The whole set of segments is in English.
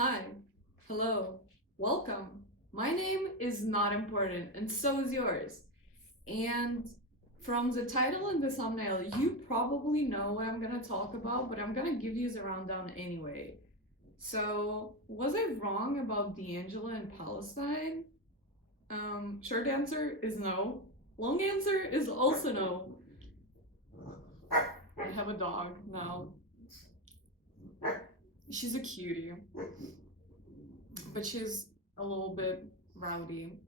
Hi, hello, welcome. My name is not important, and so is yours. And from the title and the thumbnail, you probably know what I'm gonna talk about, but I'm gonna give you the rundown anyway. So, was I wrong about D'Angelo and Palestine? Short answer is no. Long answer is also no. I have a dog now. She's a cutie, but she's a little bit rowdy.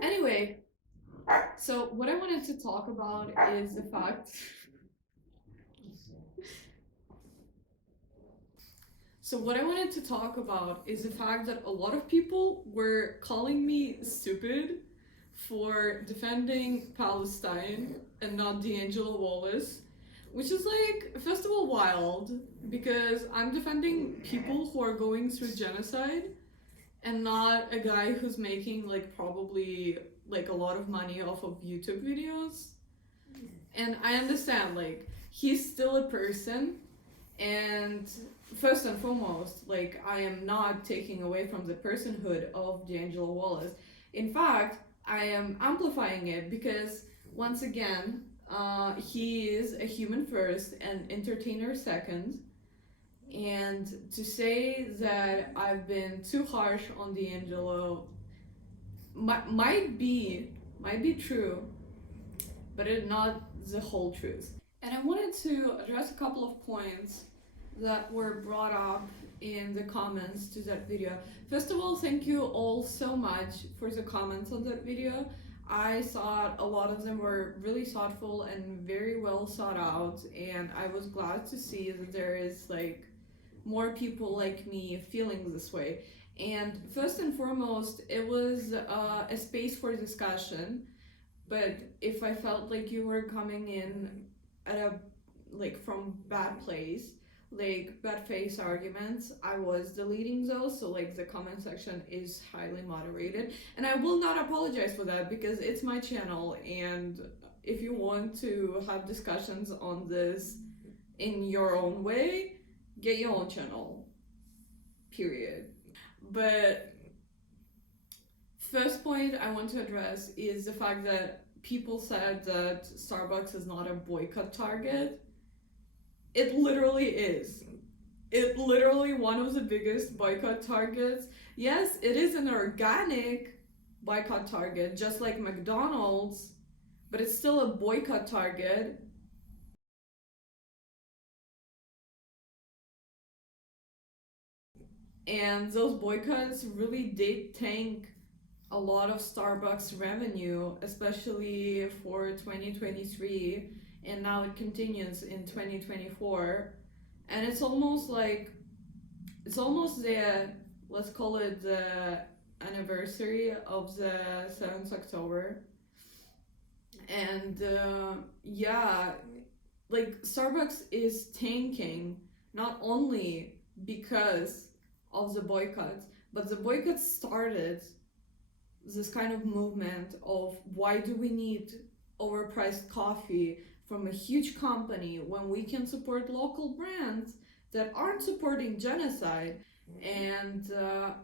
Anyway, so what I wanted to talk about is the fact. So what I wanted to talk about is the fact that a lot of people were calling me stupid for defending Palestine and not D'Angelo Wallace, which is like first of all wild because I'm defending people who are going through genocide and not a guy who's making like probably like a lot of money off of YouTube videos. And I understand like he's still a person, and first and foremost, like I am not taking away from the personhood of D'Angelo Wallace. In fact, I am amplifying it because once again, he is a human first and entertainer second. And to say that I've been too harsh on D'Angelo might be true, but it's not the whole truth. And I wanted to address a couple of points that were brought up in the comments to that video. First of all, thank you all so much for the comments on that video. I thought a lot of them were really thoughtful and very well thought out, and I was glad to see that there is like more people like me feeling this way. And first and foremost, it was a space for discussion. But if I felt like you were coming in at a like from bad place, like bad face arguments, I was deleting those. So like the comment section is highly moderated, and I will not apologize for that because it's my channel. And if you want to have discussions on this in your own way, get your own channel. Period. But first point I want to address is the fact that people said that Starbucks is not a boycott target. It literally is. It literally one of the biggest boycott targets. Yes, it is an organic boycott target, just like McDonald's, but it's still a boycott target. And those boycotts really did tank a lot of Starbucks revenue, especially for 2023, and now it continues in 2024. And it's almost the, let's call it the anniversary of the 7th October. And yeah, like Starbucks is tanking not only because of the boycotts, but the boycotts started this kind of movement of why do we need overpriced coffee from a huge company when we can support local brands that aren't supporting genocide. And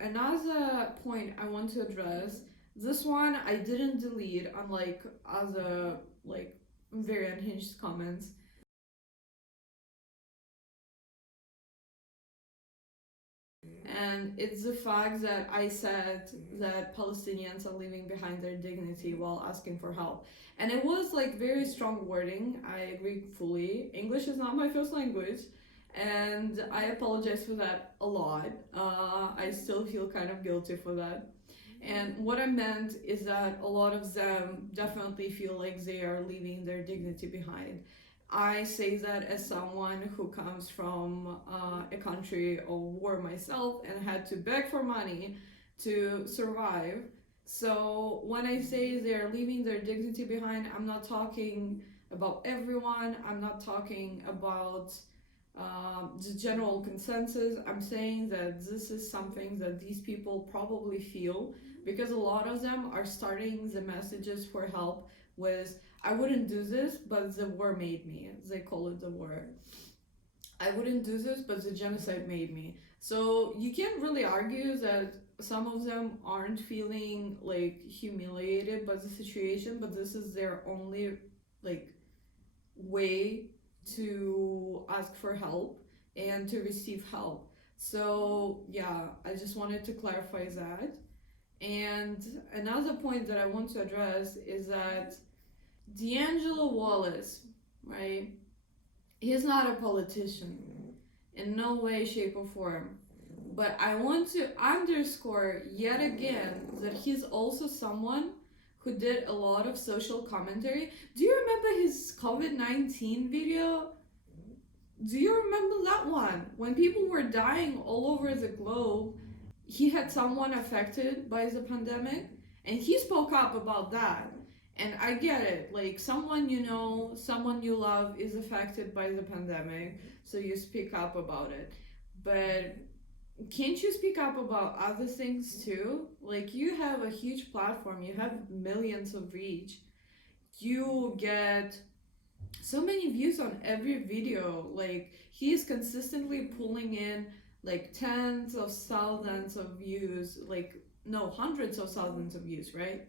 another point I want to address, this one I didn't delete, unlike other like very unhinged comments. And it's the fact that I said that Palestinians are leaving behind their dignity while asking for help. And it was like very strong wording. I agree fully. English is not my first language. And I apologize for that a lot. I still feel kind of guilty for that. And what I meant is that a lot of them definitely feel like they are leaving their dignity behind. I say that as someone who comes from a country of war myself and had to beg for money to survive. So when I say they're leaving their dignity behind, I'm not talking about everyone, I'm not talking about the general consensus. I'm saying that this is something that these people probably feel because a lot of them are starting the messages for help with I wouldn't do this, but the war made me. They call it the war. I wouldn't do this, but the genocide made me. So you can't really argue that some of them aren't feeling like humiliated by the situation, but this is their only like way to ask for help and to receive help. So yeah, I just wanted to clarify that. And another point that I want to address is that D'Angelo Wallace, right? He's not a politician in no way, shape, or form. But I want to underscore yet again that he's also someone who did a lot of social commentary. Do you remember his COVID-19 video? Do you remember that one? When people were dying all over the globe, he had someone affected by the pandemic, and he spoke up about that. And I get it, like someone you know, someone you love is affected by the pandemic, so you speak up about it. But can't you speak up about other things too? Like, you have a huge platform, you have millions of reach, you get so many views on every video. Like, he is consistently pulling in like tens of thousands of views, like, no, hundreds of thousands of views, right?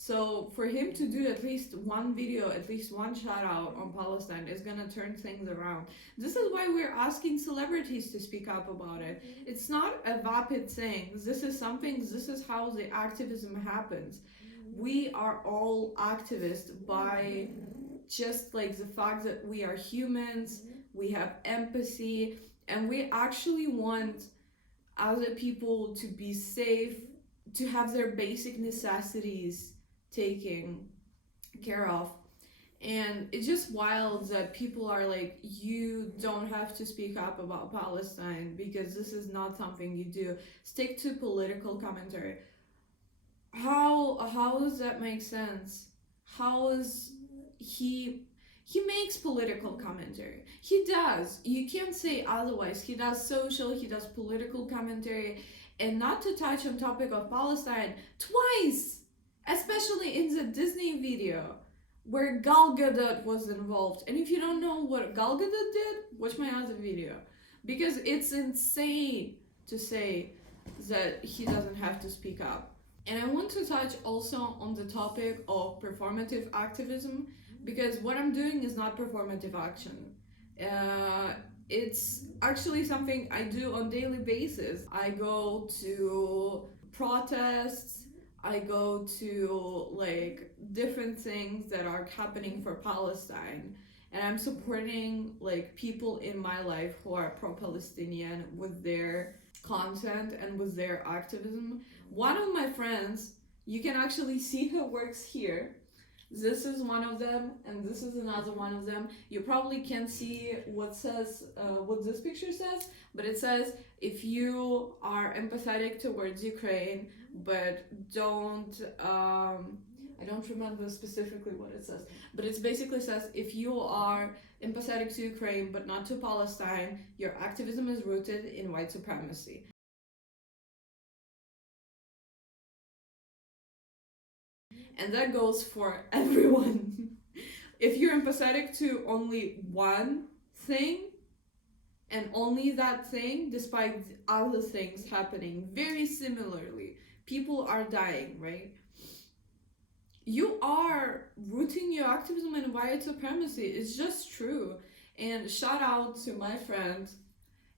So for him to do at least one video, at least one shout out on Palestine is gonna turn things around. This is why we're asking celebrities to speak up about it. It's not a vapid thing. This is something, this is how the activism happens. We are all activists by just like the fact that we are humans, we have empathy, and we actually want other people to be safe, to have their basic necessities taken care of. And it's just wild that people are like, you don't have to speak up about Palestine because this is not something you do. Stick to political commentary. How does that make sense? How is he makes political commentary. He does. You can't say otherwise. He does social, he does political commentary. And not to touch on topic of Palestine, twice, especially in the Disney video where Gal Gadot was involved. And if you don't know what Gal Gadot did, watch my other video, because it's insane to say that he doesn't have to speak up. And I want to touch also on the topic of performative activism, because what I'm doing is not performative action. It's actually something I do on daily basis. I go to protests, I go to like different things that are happening for Palestine, and I'm supporting like people in my life who are pro-Palestinian with their content and with their activism. One of my friends, you can actually see her works here. This is one of them, and this is another one of them. You probably can't see what this picture says, but it says, if you are empathetic towards Ukraine, but don't, I don't remember specifically what it says, but it basically says, if you are empathetic to Ukraine, but not to Palestine, your activism is rooted in white supremacy. And that goes for everyone. If you're empathetic to only one thing, and only that thing, despite other things happening very similarly, people are dying, right? You are rooting your activism in white supremacy. It's just true. And shout out to my friend,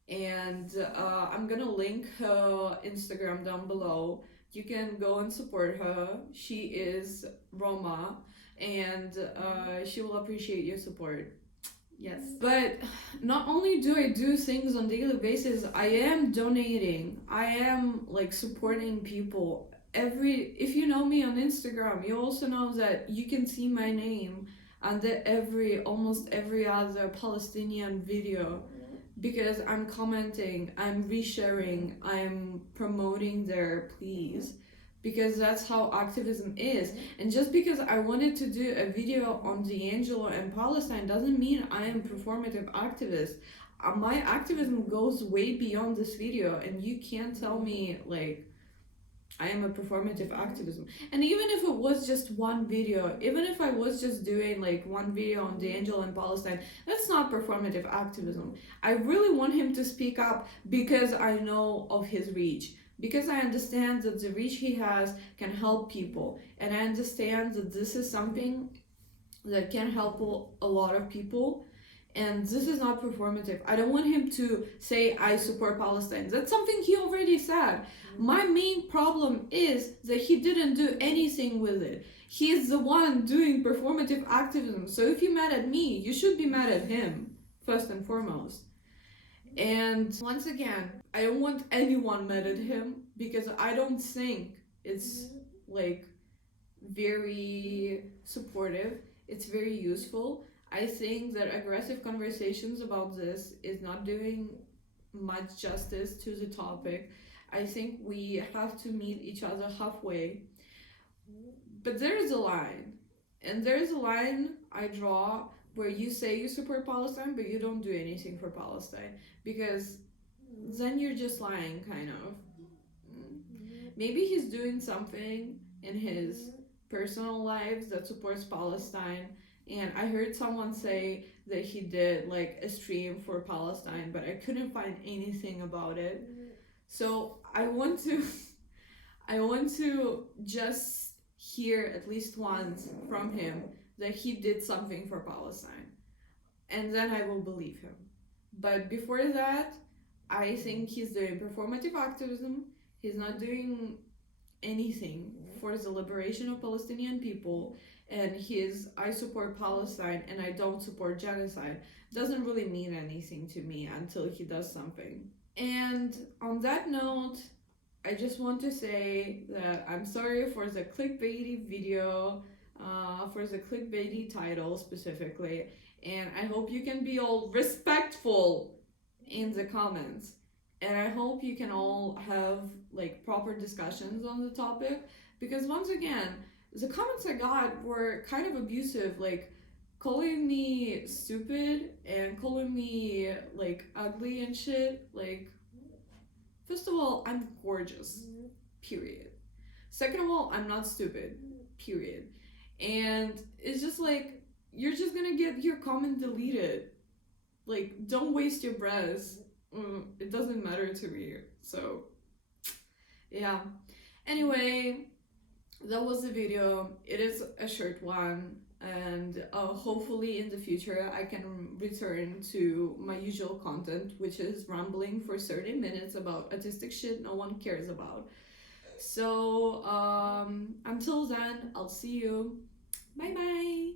and I'm gonna link her Instagram down below. You can go and support her. She is Roma, and she will appreciate your support. Yes. But not only do I do things on daily basis, I am donating. I am like supporting people. If you know me on Instagram, you also know that you can see my name under almost every other Palestinian video, because I'm commenting, I'm resharing, I'm promoting their pleas, because that's how activism is. And just because I wanted to do a video on D'Angelo and Palestine doesn't mean I am performative activist. My activism goes way beyond this video, and you can't tell me like I am a performative activism. And even if it was just one video, even if I was just doing like one video on D'Angelo and Palestine, that's not performative activism. I really want him to speak up because I know of his reach. Because I understand that the reach he has can help people. And I understand that this is something that can help a lot of people. And this is not performative. I don't want him to say, I support Palestine. That's something he already said. My main problem is that he didn't do anything with it. He is the one doing performative activism. So if you're mad at me, you should be mad at him, first and foremost. And once again, I don't want anyone mad at him because I don't think it's like very supportive. It's very useful. I think that aggressive conversations about this is not doing much justice to the topic. I think we have to meet each other halfway. But there is a line. And there is a line I draw where you say you support Palestine, but you don't do anything for Palestine. Because then you're just lying, kind of. Maybe he's doing something in his personal lives that supports Palestine. And I heard someone say that he did like a stream for Palestine, but I couldn't find anything about it. So I want to just hear at least once from him that he did something for Palestine. And then I will believe him. But before that, I think he's doing performative activism. He's not doing anything for the liberation of Palestinian people. And his I support Palestine and I don't support genocide doesn't really mean anything to me until he does something. And on that note, I just want to say that I'm sorry for the clickbaity video, for the clickbaity title specifically, and I hope you can be all respectful in the comments. And I hope you can all have like proper discussions on the topic, because once again, the comments I got were kind of abusive, like calling me stupid and calling me like ugly and shit. Like, first of all, I'm gorgeous, period. Second of all, I'm not stupid, period. And it's just like, you're just gonna get your comment deleted. Like, don't waste your breath. It doesn't matter to me. So, yeah. Anyway, that was the video. It is a short one, and hopefully in the future I can return to my usual content, which is rambling for 30 minutes about autistic shit no one cares about. So until then, I'll see you. Bye bye.